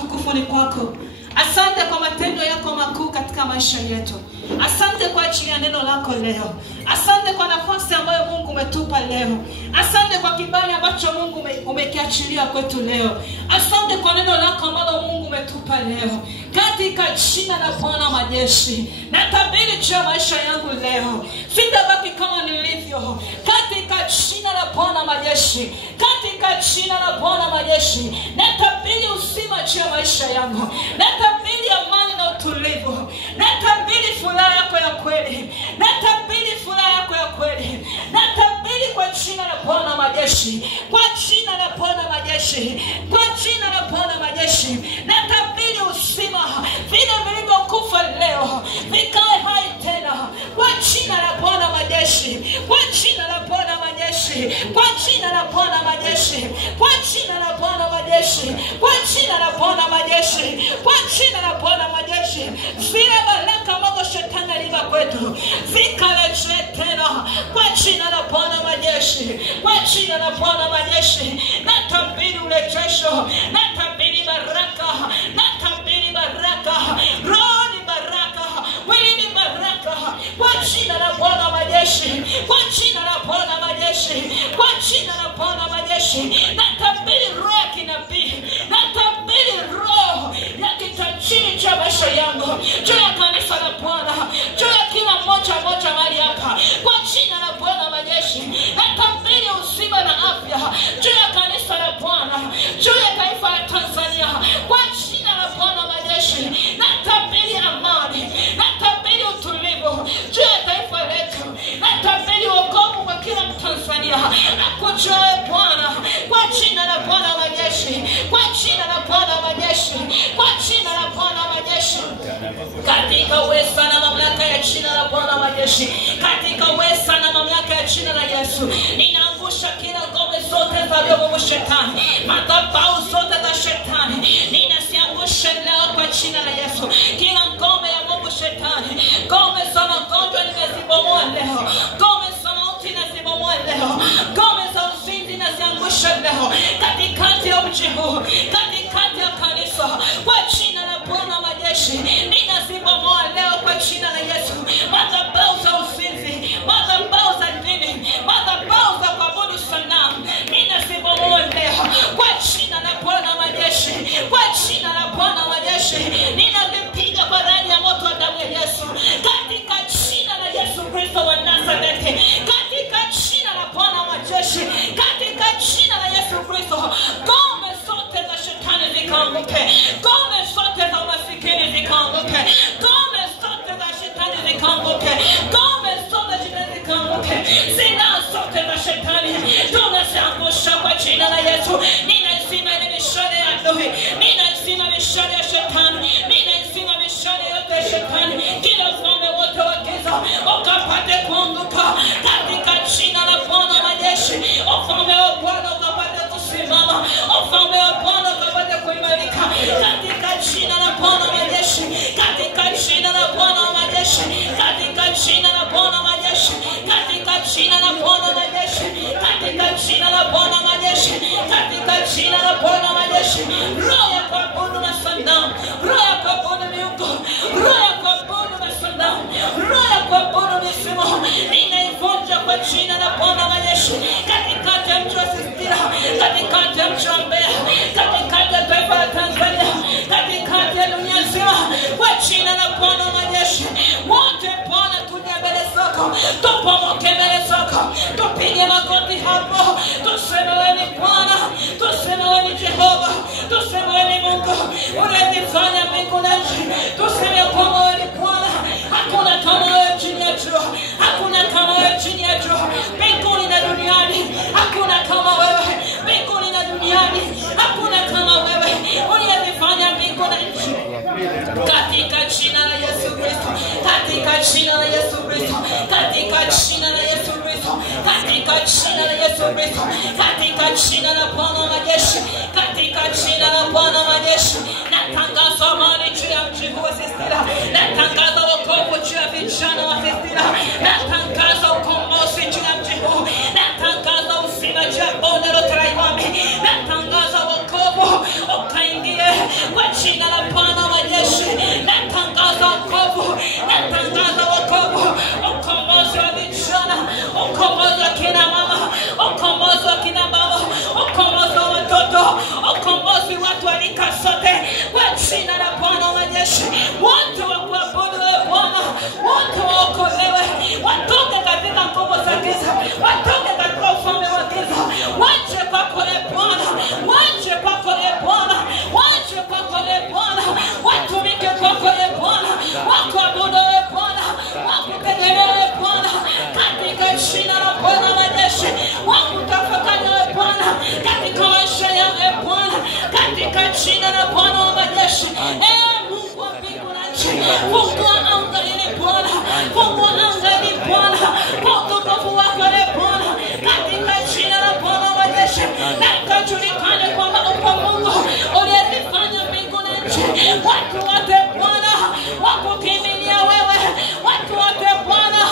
utukufu ni kwako. Asante kwa matendo yako makuu katika maisha yetu. Asante kwa ajili ya neno lako leo. Asante kwa nafasi ambayo Mungu umetupa leo. Asante kwa kibali ambacho Mungu umekiachilia kwetu leo. Asante kwa neno lako ambalo Mungu umetupa leo. Katika jina la Bwana majeshi, natabiri juu ya maisha yangu leo, sitabaki kama nilivyo. Katika jina la Bwana majeshi, katika jina la Bwana majeshi, natabiri uzima juu ya maisha yangu. Natabiri amani na utulivu. Natabiri furaha yako ya kweli. Natabiri furaha yako ya kweli. Natabiri kwa jina la Bwana majeshi, kwa jina la Bwana majeshi, kwa jina la Bwana majeshi, natabiri uzima. Vile vilivyokufa leo vikae hai tena kwa jina la Bwana majeshi, kwa jina la Bwana majeshi, kwa jina la Bwana majeshi, kwa jina la Bwana majeshi, kwa jina la Bwana majeshi, kwa jina la Bwana majeshi. Vile baraka ambazo shetani aliiba kwetu zikarejee tena kwa jina la Bwana majeshi, kwa jina la Bwana majeshi. Natabiri urejesho, natabiri baraka, natabiri baraka, roho ni baraka, mwili ni baraka, kwa jina la Bwana majeshi, kwa jina la Bwana majeshi, kwa jina la Bwana majeshi. Natabiri roho ya kinabii, natabiri roho ya kitajiri cha maisha yangu, juu ya kanisa la Bwana, juu ya kila mmoja mahali hapa, kwa jina la Bwana majeshi. Natabiri uzima na afya juu ya kanisa la Bwana, juu ya taifa la Tanzania, kwa jina la Bwana majeshi. Natabiri amani, natabiri utulivu juu ya taifa letu. Natabiri wokovu kwa kila Mtanzania akujue Bwana, kwa jina la Bwana majeshi, kwa jina la Bwana majeshi, kwa jina la Bwana majeshi. Katika uweza na mamlaka ya jina la Bwana majeshi, katika uweza na mamlaka ya jina la Yesu, ninaangusha kila ngome zote za roho wa shetani, madhabahu zote za shetani ninaziangusha leo kwa jina la Yesu. Kila ngome ya Mungu shetani, ngome za magonjwa nimezibomoa leo, ngome za mauti ninazibomoa leo, ngome za uzinzi ninaziangusha leo katikati ya mji huu, katikati ya kanisa, kwa jina la Bwana majeshi. Ninazibomoa leo kwa jina la Yesu madhabahu za uzinzi, madhabahu za dini, madhabahu za kuabudu sanamu, ninazibomoa leo kwa jina la Bwana majeshi, kwa jina la Bwana majeshi. Ninazipiga kwa radi ya moto wa damu ya Yesu, katika jina la Yesu Kristo wa Nazareti, katika jina la Bwana majeshi, katika jina la Yesu Kristo. Ngome zote za shetani zikaanguke, ngome zote za umasikini zikaanguke, ngome zote za shetani zikaanguke, ngome zote zikaanguke, silaha zote za shetani tunaziangusha kwa jina la Yesu. Ninazima ile mishale ya adui, ninazima mishale ya shetani, ninazima mishale yote ya shetani, kila ufalme wote wa giza ukapate kuanguka katika jina la Bwana majeshi. Ufalme wa Bwana ukapate kusimama, ufalme wa Bwana ukapate kuimarika katika jina la Bwana majeshi, katika jina la Bwana majeshi, katika jina la Bwana majeshi, katika jina la Bwana majeshi, katika jina la Bwana majeshi, katika jina la Bwana majeshi. Roho ya kuabudu na sanamu, roho ya kuabudu miungu, roho ya kuabudu na sanamu, roho ya kuabudu mizimu, ninaivunja kwa jina la Bwana majeshi, katikati ya mji wa Sistira, katikati ya mji wa Mbeya, katikati ya taifa la Tanzania, katikati ya dunia nzima, kwa jina la Bwana majeshi. Wote Bwana tuje mbele zako, tupomoke mbele zako, tupige magoti hapo, tuseme wewe ni Bwana, tuseme wewe ni Jehova, tuseme wewe ni Mungu unayefanya mbingu na nchi, tuseme kwamba wewe ni Bwana. Hakuna kama wewe chini ya jua, hakuna kama wewe chini ya jua, mbinguni na duniani hakuna kama wewe, mbinguni na duniani hakuna kama wewe unayefanya mbingu na nchi. Katika jina la Yesu Kristo, katika jina la Yesu Kristo, katika jina la Yesu Kristo, katika jina la Yesu Kristo, katika jina la Bwana majeshi, katika jina la Bwana majeshi. Natangaza amani juu ya mji huu wa Sistira, natangaza wokovu juu ya vijana wa Sistira, natangaza ukombozi juu ya mji huu, natangaza uzima juu ya bonde la Taraimami, natangaza wokovu ukaingie kwa jina la Bwana wa majeshi. Natangaza wokovu, natangaza wokovu, ukombozi wa vijana, ukombozi wa kina mama, ukombozi wa kina baba, ukombozi wa watoto, ukombozi watu wa rika zote kwa jina la Bwana wa majeshi. Watu wa kuabudu wewe Bwana, watu waokolewe, watoke katika nguvu za giza, watoke katika ufalme wa giza, wache kwako e Bwana, wache kwako e Bwana, wache kwako e Bwana, watumike kwako e Bwana, wakuabudu e Bwana, wakutegemea e Bwana, katika jina la Bwana wa majeshi, wakutafakari e Bwana, katika maisha yao e Bwana, katika jina la Bwana wa majeshi. Mungu wa mbingu na nchi, fungua anga hili Bwana, fungua anga hili Bwana, kwa utukufu wako e Bwana, katika jina la Bwana wa majeshi. Na ikajulikane kwamba uko Mungu uliyezifanya mbingu na nchi. Watu wote Bwana wakukimbilia wewe, watu wote Bwana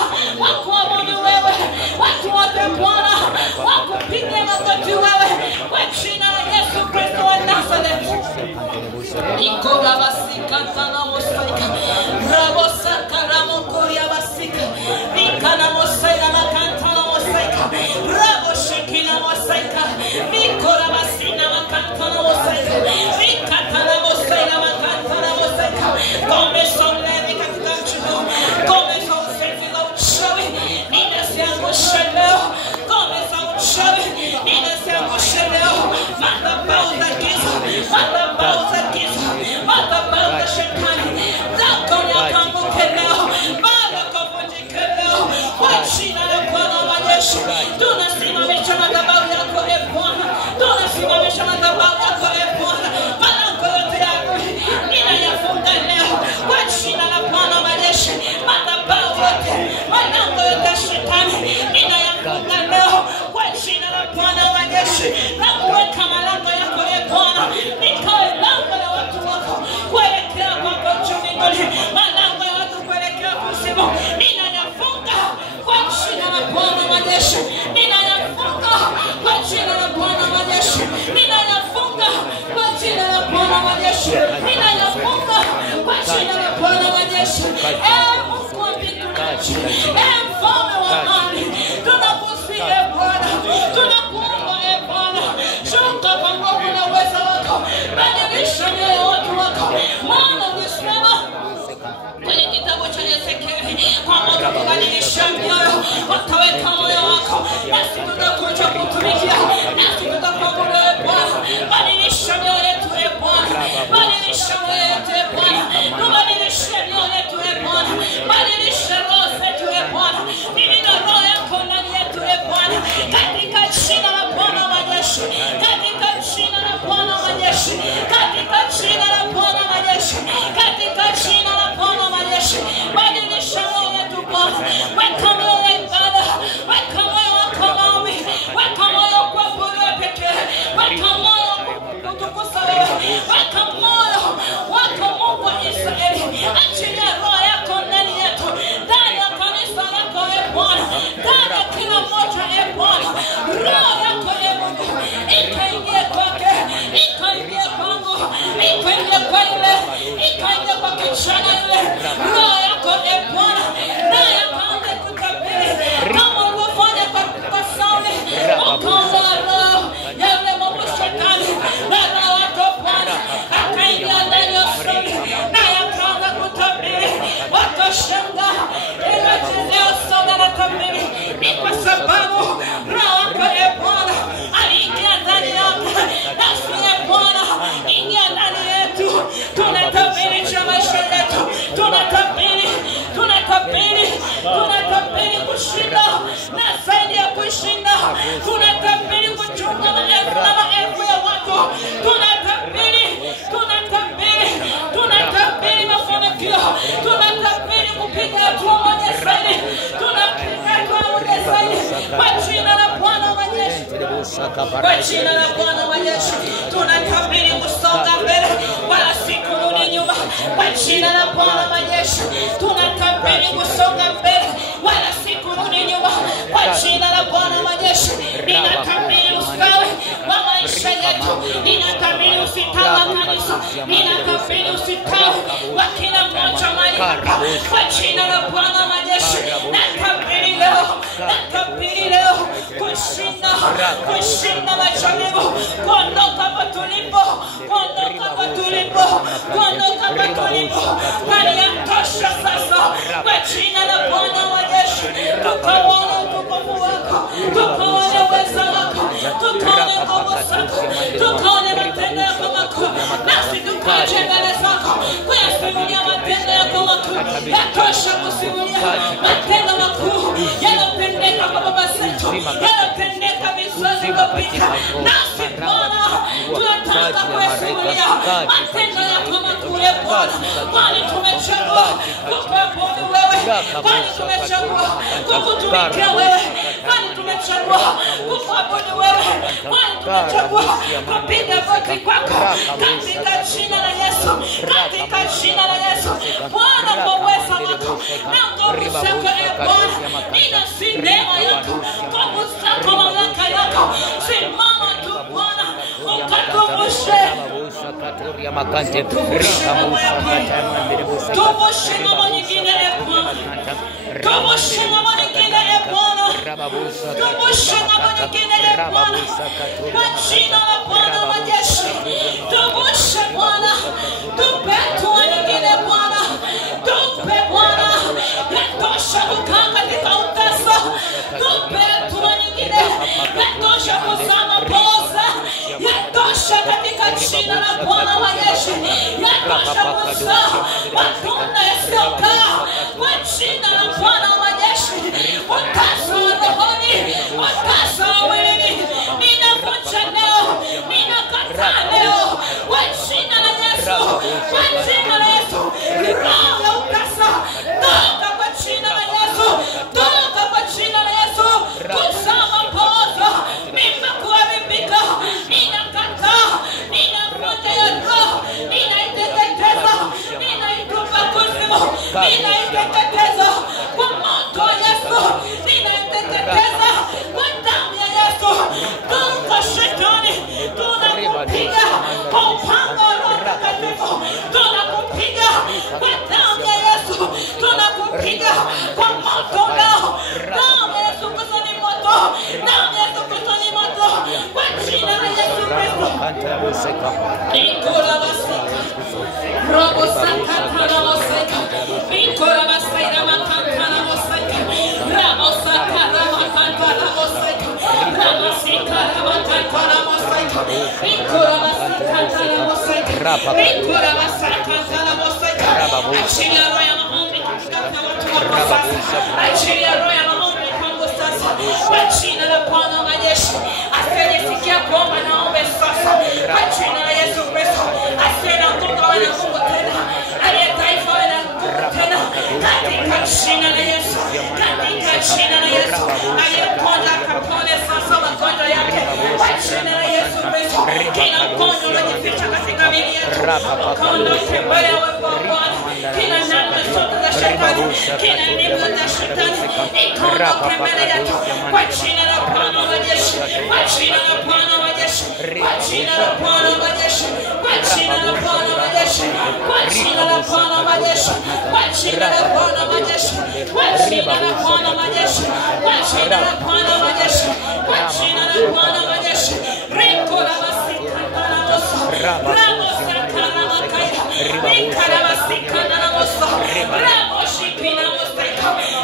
wakuabudu wewe, watu wote Bwana wakupigia magoti wewe, kwa jina la Yesu Kristo wa Nazareti. Ikora basika tana mosaika, rabo sakara mokoria basika, nikana mosaika makantana mosaika, rabo shekina mosaika, nikora basina makantana mosaika, nikatana mosaika makantana mosaika. Komesha ulevi katika mchuno, komesha ulevi na uchawi, ninasiangusha leo, komesha uchawi, ninasiangusha leo, madhabahu za giza, madhabahu za giza, madhabahu za shetani, zako yakambuke leo, bado kuvunjike leo, kwa jina la Bwana wa majeshi. Tunasimamisha madhabahu yako e Bwana, tunasimamisha madhabahu yako e Bwana, malango yote ya adui ninayafunga leo, kwa jina la Bwana wa majeshi. Madhabahu yote, malango yote ya shetani ninayafunga leo, kwa jina la Bwana wa majeshi. Na kuweka malango yako e Bwana, nikawe lango la watu wako kuelekea kwako juu mbinguni, malango ya watu kuelekea kuzimu ninayafunga kwa jina la Bwana wa majeshi, ninayafunga kwa jina la Bwana wa majeshi, ninayafunga kwa jina la Bwana wa majeshi, ninayafunga kwa jina la Bwana wa majeshi. Mungu wa mbingu na nchi, mfalme wa amani, tunakusihi Bwana, tunakuomba Bwana, shuka kwa nguvu na uwezo wako, badilisha mioyo ya watu wako. Maana umesema kwenye kitabu cha Ezekieli kwamba utabadilisha mioyo, utaweka moyo wako, nasi tutakuja kutumikia, nasi tutakuabudu Bwana. Badilisha mioyo yetu Bwana, badilisha mioyo yetu Bwana, tubadilishe mioyo yetu Bwana, badilisha roho zetu Bwana, mimina roho yako ndani yetu Bwana, katika jina la Bwana wa majeshi, katika jina la Bwana wa majeshi, katika jina la Bwana wa majeshi, katika jina la Bwana wa majeshi. Badilisha roho yetu Bwana, weka moyo wa ibada, weka moyo wa maombi, weka moyo kwa Bwana pekee, weka moyo kutukuza wewe, weka moyo wako Mungu wa Israeli. Achilia roho yako ndani yetu, ndani ya kanisa lako Bwana, ndani ya kila mmoja Bwana, roho yako Mungu ikaingie kwake, ikaingie kwangu, ikaingie kwa ile, ikaingie kwa kijana yule, roho yako Bwana, naye akaanza kutabiri kama ulivyofanya kwa Sauli, ukaondoa roho ya yule mwovu shetani na roho wako Bwana, akaingia ndani ya Sauli, naye akaanza kutabiri, wakashangaa. Leo Sauli anatabiri ni kwa sababu roho wako Bwana aliingia ndani yake, nasi Bwana ingia ndani yetu. Tunatabiri cha maisha yetu, tunatabiri kushinda na zaidi ya kushinda, tunatabiri kuchunga maelfu na maelfu ya watu, tunatabiri mafanikio, tunatabiri kupiga hatua moja zaidi, tunapiga hatua moja zaidi kwa jina la Bwana wa majeshi, kwa jina la Bwana wa majeshi. Tunatabiri kusonga mbele wala si kurudi nyuma, kwa jina la Bwana wa majeshi. Tunatabiri kusonga mbele wala si kurudi nyuma, kwa jina la Bwana wa majeshi. Ninatabiri ustawi wa maisha yetu yetu. Ninatabiri usitawi wa kanisa, ninatabiri usitawi wa kila mmoja mahali hapa kwa jina la Bwana majeshi. Natabiri leo kushinda majaribu, kuondoka hapa tulipo, hali ya tosha sasa kwa jina la Bwana majeshi. Tukaone utukufu wako, tukaone uweza wako, tukaone nguvu zako, tukaone matendo yako makuu, nasi tukaje mbele zako kuyasimulia matendo yako makuu. Yatosha kusimulia matendo makuu yanayotendeka kwa baba zetu, yanayotendeka vizazi vilivyopita. Nasi Bwana tunataka kuyasimulia matendo yako makuu Bwana, kwani tumechagua kukuabudu wewe, kwani tumechagua kukutumikia wewe, kwani tumechagua kukuabudu wewe, kwani tumechagua kupiga magoti kwako katika jina la Yesu, katika jina la Yesu. Bwana kwa uweza wako na nguvu zako Bwana, ninasi neema yako, nguvu zako, mamlaka yako, simama tu Bwana ukatumbushe. Tumbushe mama nyingine Bwana, tumbushe mama nyingine Bwana, tumbushe mama nyingine Bwana, kwa jina la Bwana majeshi. Tumbushe Bwana, tupe hatua nyingine Bwana, tupe Bwana, yatosha kukaa katika utasa, tupe hatua nyingine, yatosha kuzama poza, yatosha katika jina la Bwana majeshi, yatosha kuzaa matunda yasiyokaa kwa jina la Bwana majeshi. Utasa wa rohoni, utasa wa mwilini, ninavunja leo, ninakataa leo kwa jina la Yesu, kwa jina la Yesu. Roho ya utasa, toka kwa jina la Yesu, toka kwa jina la Yesu. Kuzama poza, mimba kuharibika, ninakataa, ninavunja ya roho, ninaiteketeza, ninaitupa kuzimu, ninaiteketeza kwa moto wa Yesu, ninaiteketeza kwa damu ya Yesu. Toka shetani, tunakupiga kwa upanga wa Roho Mtakatifu, tunakupiga kwa damu ya Yesu, tunakupiga kwa moto nao. Damu ya Yesu Kristo ni moto, damu ya Yesu Kristo ni moto, kwa jina la Yesu Kristo. Ikora basika, robo sakata robo seka, ikora basaira makanta robo seka, robo sakata makanta robo seka, robo sika makanta robo seka, ikora basakata robo seka, ikora basakata robo seka. Achilia roho ya maombi katika watu wako sasa, achilia roho ya maombi kwangu sasa, kwa jina la Bwana majeshi. Asiyesikia kuomba naombe sasa, kwa jina la Yesu Kristo. Asiye na nguvu awe na nguvu tena, aliye dhaifu awe na nguvu tena, katika jina la Yesu, katika jina la Yesu. Aliyeponda akapone sasa magonjwa yake, kwa jina la Yesu Kristo. Kila mgonjwa unajificha katika miili yetu, ukaondoke mbele ya uwepo wa Bwana. Kila namna zote za shetani, kila nimbo za shetani, ikaondoke mbele yetu, kwa jina la Bwana majeshi, kwa jina la Bwana majeshi, kwa jina la Bwana majeshi, kwa jina la Bwana majeshi, kwa jina la Bwana majeshi, kwa jina la Bwana majeshi, kwa jina la Bwana majeshi, kwa jina la Bwana majeshi, kwa jina la Bwana majeshi. Riko la masika na mosa, ramo sakana makaya, rika la masika na mosa, ramo shipina mosa,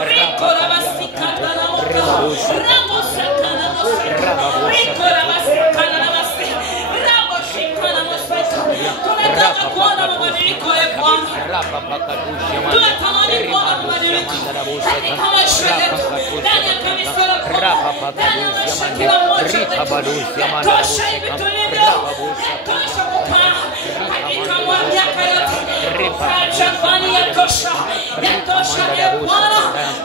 riko la masika na mosa, ramo sakana mosa, riko la masika na mosa, ramo shipina mosa. Tunataka kuona mabadiliko ya Bwana, tunatamani kuona mabadiliko katika maisha yetu, ndani ya kanisa la Bwana, ndani ya maisha kila mmoja wetu. Yatosha hivi tulivyo, yatosha kukaa katika miaka yote, kukaa jangwani, yatosha, yatosha ya Bwana.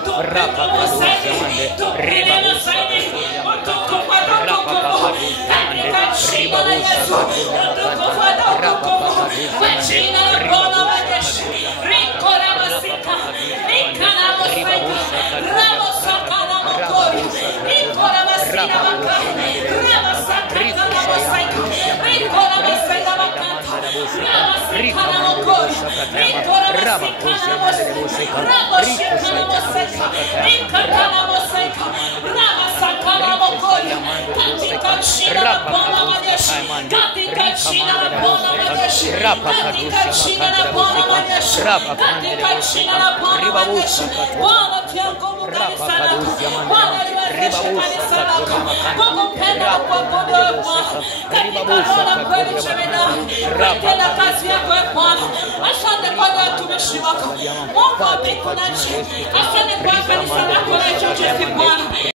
Tupe nguvu zaidi, tupe neema zaidi, utukufu wa utukufu katika jina la Yesu, utukufu wa utukufu kwa jina la Bwana majeshi. Riko la masika, rika la masika, ramo sakana mokori, riko la masika makai, ramo sakana la masika, Asante kwa watumishi wako Mungu wa mbingu na nchi, asante kwa kanisa lako la Bwana.